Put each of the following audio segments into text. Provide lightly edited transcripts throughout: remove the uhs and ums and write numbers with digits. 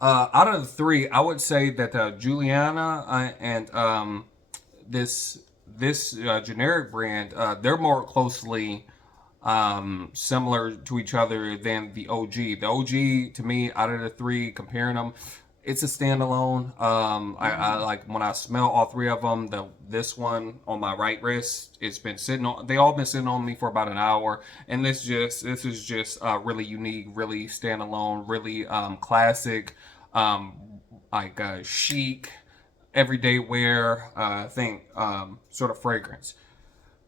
Out of the three, I would say that Juliana and this generic brand, they're more closely similar to each other than the OG. The OG, to me, out of the three, comparing them, it's a standalone. I like when I smell all three of them. This one on my right wrist, it's been sitting on. They all been sitting on me for about an hour, and this is just really unique, really standalone, really classic, chic, everyday wear thing, sort of fragrance.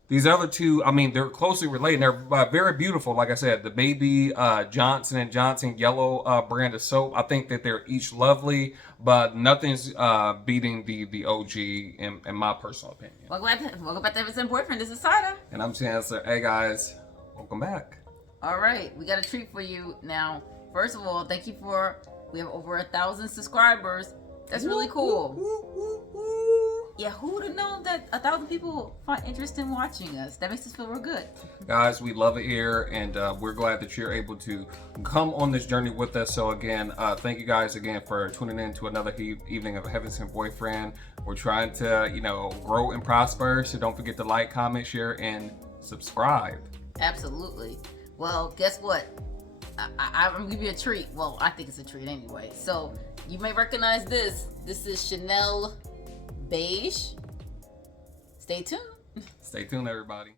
These other two, I mean, they're closely related. They're very beautiful. Like I said, the Baby Johnson and Johnson yellow brand of soap. I think that they're each lovely, but nothing's beating the OG in my personal opinion. Welcome back to Evan's Boyfriend. This is Sada. And I'm Chancellor. Hey guys, welcome back. All right, we got a treat for you now. First of all, thank you we have over 1,000 subscribers. That's really cool. Yeah, who would have known that 1,000 people find interest in watching us? That makes us feel real good. Guys, we love it here, and we're glad that you're able to come on this journey with us. So again, thank you guys again for tuning in to another evening of Heaven Sent Boyfriend. We're trying to, grow and prosper. So don't forget to like, comment, share, and subscribe. Absolutely. Well, guess what? I'm gonna give you a treat. Well, I think it's a treat anyway. So you may recognize this. This is Chanel Beige. Stay tuned. Stay tuned, everybody.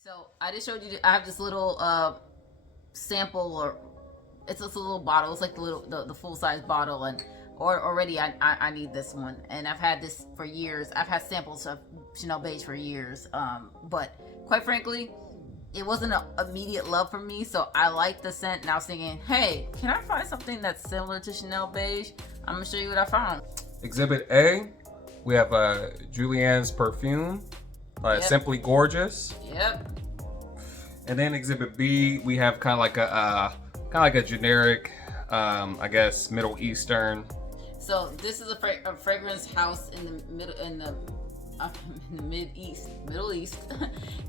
So I just showed you. I have this little sample, or it's just a little bottle. It's like the full size bottle, and already I need this one, and I've had this for years. I've had samples of Chanel Beige for years, but quite frankly, it wasn't an immediate love for me. So I liked the scent, and I was thinking, hey, can I find something that's similar to Chanel Beige? I'm gonna show you what I found. Exhibit A, we have Julianne's Perfume, Yep. Simply Gorgeous. Yep. And then Exhibit B, we have kind of like a generic, I guess, Middle Eastern. So this is a fragrance house in the Middle East,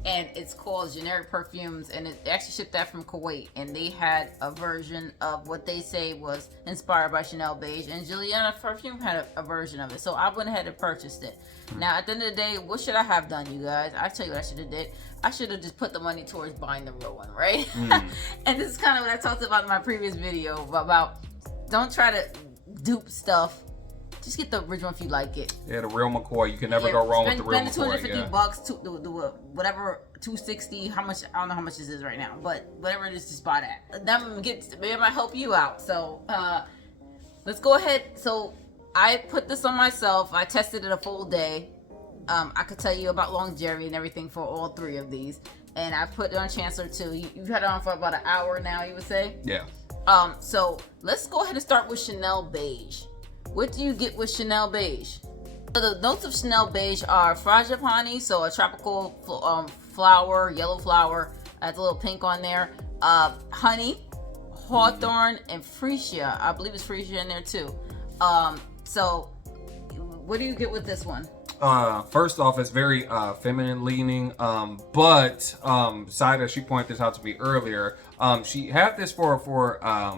and it's called Generic Perfumes, and it actually shipped that from Kuwait, and they had a version of what they say was inspired by Chanel Beige, and Julianne Perfume had a version of it, so I went ahead and purchased it. Now at the end of the day, what should I have done, you guys? I tell you what I should have did. I should have just put the money towards buying the real one, right? And this is kind of what I talked about in my previous video about don't try to dupe stuff. Just get the original if you like it. Yeah, the real McCoy. You can never go wrong with the real McCoy. Spend $250 to whatever, $260. How much? I don't know how much this is right now, but whatever it is, just buy that. That maybe might help you out. So let's go ahead. So I put this on myself. I tested it a full day. I could tell you about longevity and everything for all three of these, and I put it on Chancellor too. You've had it on for about an hour now, you would say? Yeah. So let's go ahead and start with Chanel Beige. What do you get with Chanel Beige? So the notes of Chanel Beige are frangipani, so a tropical flower, yellow flower, has a little pink on there. Honey, hawthorn, and freesia. I believe it's freesia in there too. So what do you get with this one? First off, it's very feminine leaning, but Saida, she pointed this out to me earlier. She had this for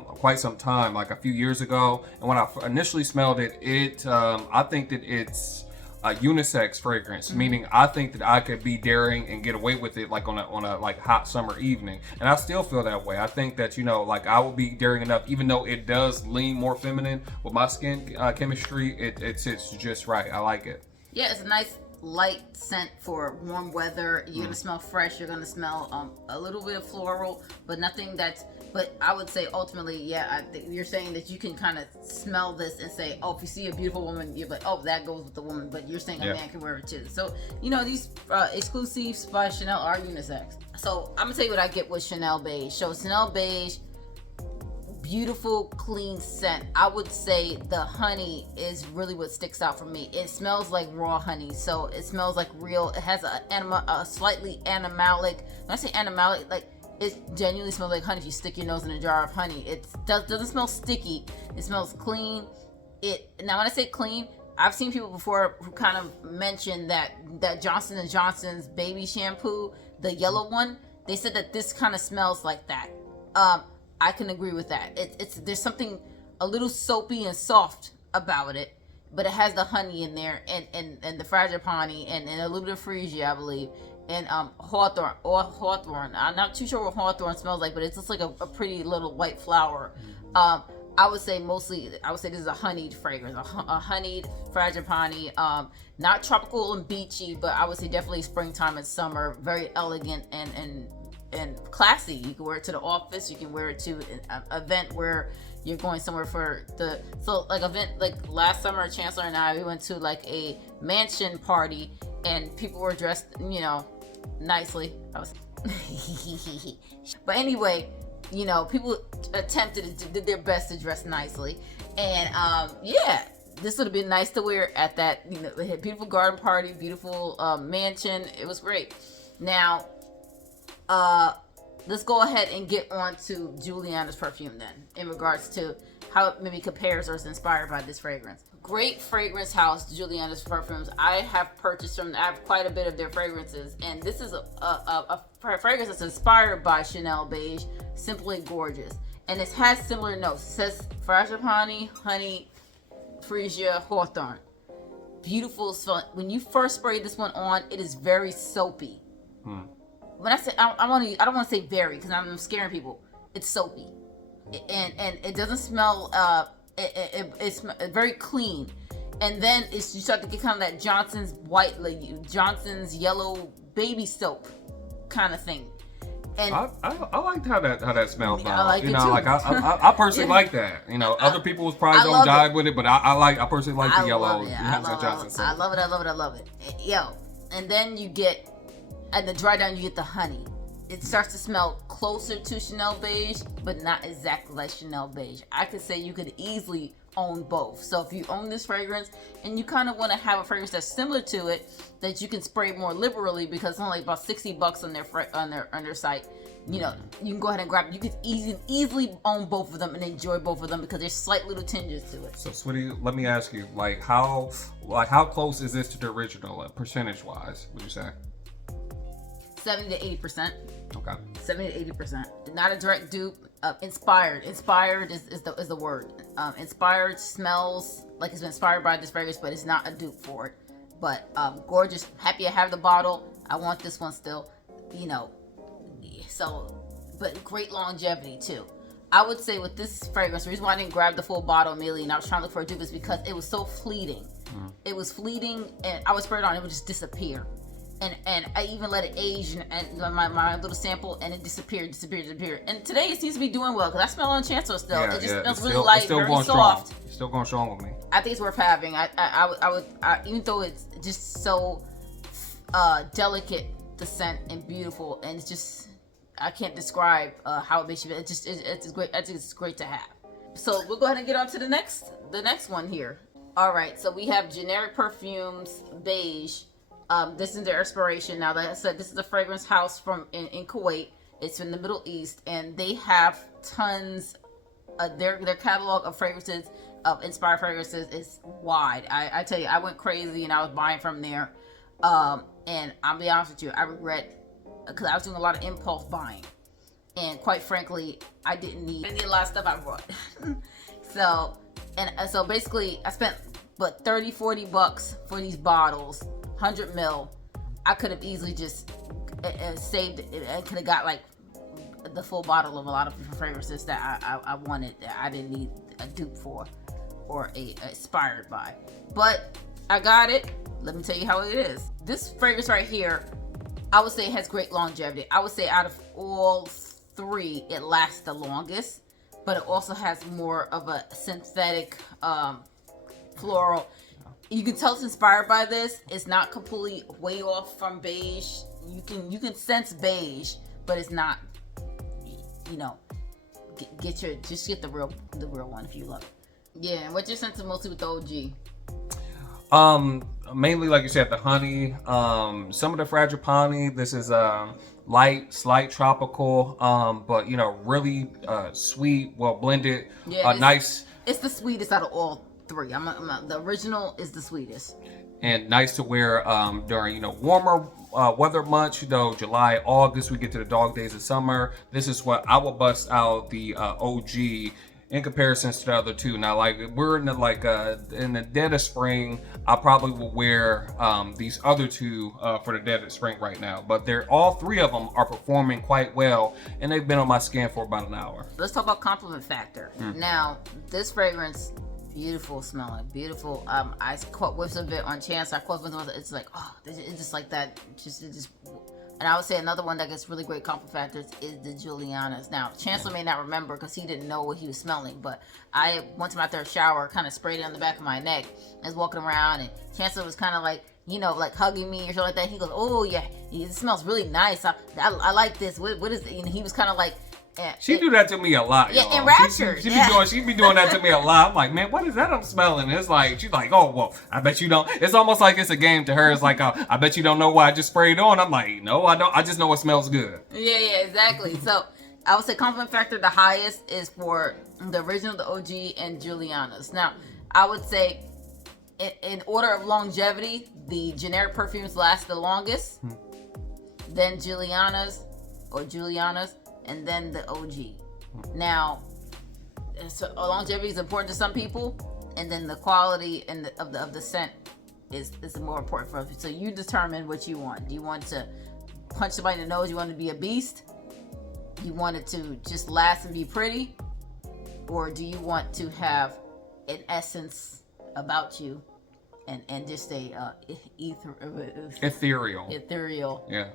quite some time, like a few years ago, and when I initially smelled it, I think that it's a unisex fragrance, meaning I think that I could be daring and get away with it, like on a like hot summer evening, and I still feel that way. I think that like I would be daring enough, even though it does lean more feminine with my skin chemistry. It sits just right. I like it. Yeah, it's a nice light scent for warm weather. You're gonna smell fresh. You're gonna smell a little bit of floral, but nothing that's. But I would say ultimately, yeah, you're saying that you can kind of smell this and say, oh, if you see a beautiful woman, you're like, oh, that goes with the woman. But you're saying a man can wear it too. So these exclusives by Chanel are unisex. So I'm gonna tell you what I get with Chanel Beige. So Chanel Beige. Beautiful, clean scent. I would say the honey is really what sticks out for me. It smells like raw honey, so it smells like real. It has a slightly animalic. When I say animalic, like it genuinely smells like honey. If you stick your nose in a jar of honey, it doesn't smell sticky. It smells clean. Now when I say clean, I've seen people before who kind of mentioned that Johnson and Johnson's baby shampoo, the yellow one, they said that this kind of smells like that. I can agree with that. It's there's something a little soapy and soft about it, but it has the honey in there and the frangipani and a little bit of freesia, I believe, and hawthorn. I'm not too sure what hawthorn smells like, but it's just like a pretty little white flower. I would say this is a honeyed fragrance, a honeyed frangipani. Not tropical and beachy, but I would say definitely springtime and summer. Very elegant and classy. You can wear it to the office. You can wear it to an event where you're going somewhere like last summer, Chancellor and I, we went to like a mansion party and people were dressed, nicely. But anyway, people did their best to dress nicely, and this would have been nice to wear at that, it had beautiful garden party, beautiful mansion. It was great. Now, let's go ahead and get on to Julianne's perfume then, in regards to how it maybe compares or is inspired by this fragrance. Great fragrance house, Julianne's Perfumes. I have purchased from, I have quite a bit of their fragrances, and this is a fragrance that's inspired by Chanel Beige, Simply Gorgeous. And it has similar notes. It says frangipani, honey, freesia, hawthorn. Beautiful smell. When you first spray this one on, it is very soapy. When I say, I don't want to say very, because I'm scaring people. It's soapy, and it doesn't smell. It's very clean, and then you start to get kind of that Johnson's yellow baby soap kind of thing. And I liked how that smelled. I like it too. I personally like that. Other people probably don't jive with it, but I personally like the yellow Johnson soap. I love it. Yo, and then you get. And the dry down, you get the honey. It starts to smell closer to Chanel Beige, but not exactly like Chanel Beige. I could say you could easily own both. So if you own this fragrance and you kind of want to have a fragrance that's similar to it, that you can spray more liberally, because it's only about $60 on their site. You can go ahead and grab it. You can easily own both of them and enjoy both of them because there's slight little tinges to it. So, sweetie, let me ask you, how close is this to the original, percentage-wise? Would you say? 70 to 80%. Okay. 70 to 80%. Not a direct dupe. Inspired. Inspired is the word. Inspired smells like it's been inspired by this fragrance, but it's not a dupe for it. But gorgeous. Happy I have the bottle. I want this one still. So, but great longevity too. I would say with this fragrance, the reason why I didn't grab the full bottle immediately and I was trying to look for a dupe is because it was so fleeting. It was fleeting, and I would spray it on, it would just disappear. And I even let it age and my little sample, and it disappeared. And today it seems to be doing well because I smell on Chancellor still. It just smells really light, very soft. It's still going strong with me. I think it's worth having. I would even though it's just so delicate, the scent, and beautiful, and it's just, I can't describe how it makes you feel. It's great. I think it's great to have. So we'll go ahead and get on to the next one here. All right, so we have Generic Perfumes Beige. This is their expiration. Now, like I said, this is a fragrance house in Kuwait. It's in the Middle East, and they have tons. Their catalog of fragrances, of inspired fragrances, is wide. I tell you, I went crazy and I was buying from there. And I'll be honest with you, I regret, because I was doing a lot of impulse buying, and quite frankly, I need a lot of stuff I bought. So basically, I spent $30-$40 for these bottles. 100 ml. I could have easily just saved it and could have got like the full bottle of a lot of different fragrances that I wanted, that I didn't need a dupe for or inspired by. But I got it. Let me tell you how it is. This fragrance right here, I would say it has great longevity. I would say out of all three, it lasts the longest, but it also has more of a synthetic floral. You can tell it's inspired by this. It's not completely way off from beige. You can sense beige, but it's not. Get the real one if you love it. Yeah, and what's your sense of mostly with the OG? Mainly like you said, the honey. Some of the frangipani. This is light, slight tropical. But really sweet, well blended. Yeah, nice. It's the sweetest out of all 3. The original is the sweetest. And nice to wear during warmer weather months. July, August, we get to the dog days of summer. This is what I will bust out the OG in comparison to the other two. Now, like we're in the dead of spring, I probably will wear these other two for the dead of spring right now. But they're all 3 of them are performing quite well, and they've been on my skin for about an hour. Let's talk about compliment factor. Now, this fragrance, beautiful smelling, beautiful. I caught whiffs of it on chance. I caught whiffs of it. It's like, oh, it's just like that. And I would say another one that gets really great compliment factors is the Julianne's. Now, Chancellor may not remember because he didn't know what he was smelling, but I went to my third shower, kind of sprayed it on the back of my neck. I was walking around, and Chancellor was kind of like, like hugging me or something like that. He goes, "Oh yeah, it smells really nice. I like this. What is it?" And he was kind of like. She do that to me a lot. Yeah, y'all. in raptures. She be doing that to me a lot. I'm like, man, what is that I'm smelling? And it's like, she's like, oh, well, I bet you don't. It's almost like it's a game to her. It's like, I bet you don't know what I just sprayed on. I'm like, no, I don't. I just know it smells good. Yeah, exactly. So I would say compliment factor, the highest is for the original, the OG, and Julianne's. Now, I would say in order of longevity, the generic perfumes last the longest, then Julianne's, and then the OG. Now, so longevity is important to some people, and then the quality and of the scent is more important for us. So you determine what you want. Do you want to punch somebody in the nose? You want it to be a beast? You want it to just last and be pretty? Or do you want to have an essence about you and just a ethereal? Yeah.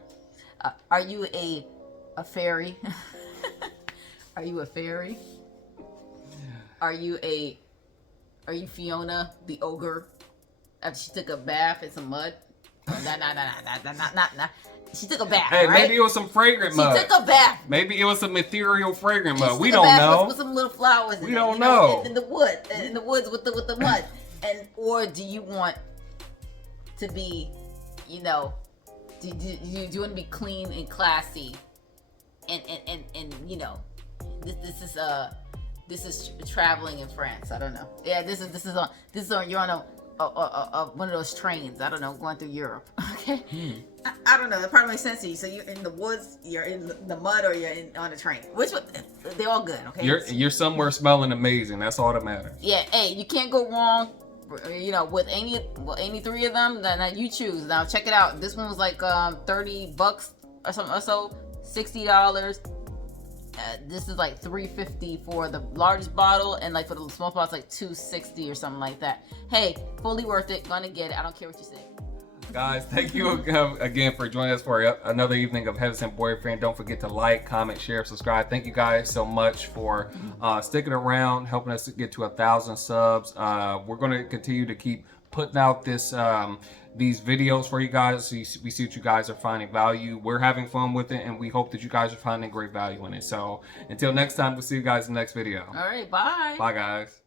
Are you a fairy? Are you a fairy? Are you Fiona the ogre after she took a bath in some mud? Nah. She took a bath. Hey, right? Maybe it was some fragrant mud. She took a bath. Maybe it was some ethereal fragrant mud. She We took a don't bath know. with some little flowers. We don't know. In the woods with the mud. Or do you want to be, do you want to be clean and classy? And this is traveling in France. I don't know. Yeah, this is on you're on a one of those trains. I don't know, going through Europe. Okay. I don't know. That probably makes sense to you. So you're in the woods, you're in the mud, or you're on a train. Which one? They're all good. Okay. You're somewhere smelling amazing. That's all that matters. Yeah. Hey, you can't go wrong. With any 3 of them. Then you choose. Now check it out. This one was like $30 or something or so. $60. This is like $3.50 for the largest bottle, and like for the small bottle, it's like $2.60 or something like that. Hey, fully worth it. Gonna get it. I don't care what you say. Guys, thank you again for joining us for another evening of Heaven Sent Boyfriend. Don't forget to like, comment, share, subscribe. Thank you guys so much for sticking around, helping us to get to 1,000 subs. We're going to continue to keep putting out these videos for you guys. So we see what you guys are finding value. We're having fun with it, and we hope that you guys are finding great value in it. So until next time, we'll see you guys in the next video. All right, bye. Bye, guys.